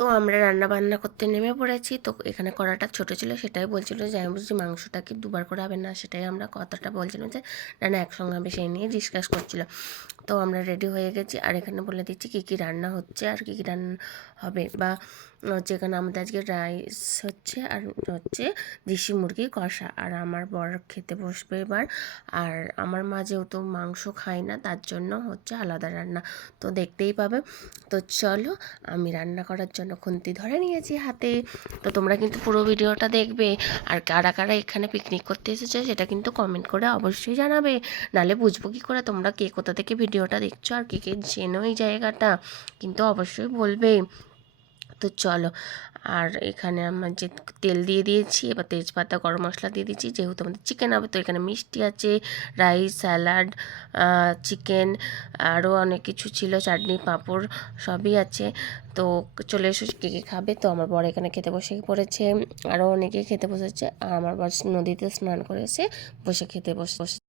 তো আমরা রান্না বান্না করতে নেমে পড়েছি। তো এখানে কড়াটা ছোট ছিল, সেটাই বলছিল যে আমি বলছি মাংসটাকে দুবার করে হবে না, সেটাই আমরা কথাটা বলছিলাম যে না না একসঙ্গে হবে, সেই নিয়ে ডিসকাস করছিল। তো আমরা রেডি হয়ে গেছি, আর এখানে বলে দিচ্ছি কী কী রান্না হচ্ছে আর কী কী রান্না হবে। বা হচ্ছে এখানে আমাদের আজকে রাইস হচ্ছে, আর হচ্ছে দেশি মুরগি কষা, আর আমার বর খেতে বসবে এবার। আর আমার মা যেহেতু মাংস খায় না, তার জন্য হচ্ছে আলাদা রান্না, তো দেখতেই পাবে। তো চলো, আমি রান্না করার জন্য খুন্তি ধরে নিয়েছি হাতে। তো তোমরা কিন্তু পুরো ভিডিওটা দেখবে। আর কারা কারা এখানে পিকনিক করতে এসেছে সেটা কিন্তু কমেন্ট করে অবশ্যই জানাবে, নাহলে বুঝবো কী করে তোমরা কে কোথা থেকে ভিডিওটা দেখছো আর কে কে চেনো এই জায়গাটা, কিন্তু অবশ্যই বলবে। তো চলো, আর এখানে আমার যে তেল দিয়ে দিয়েছি, এবার তেজপাতা গরম মশলা দিয়ে দিচ্ছি, যেহেতু আমাদের চিকেন হবে। তো এখানে মিষ্টি আছে, রাইস, স্যালাড, চিকেন, আরও অনেক কিছু ছিল, চাটনি, পাঁপড় সবই আছে। তো চলে এসো কে কে খাবে। তো আমার বর এখানে খেতে বসে পড়েছে, আরও অনেকেই খেতে বসেছে, আর আমার বর নদীতে স্নান করেছে, বসে খেতে বসে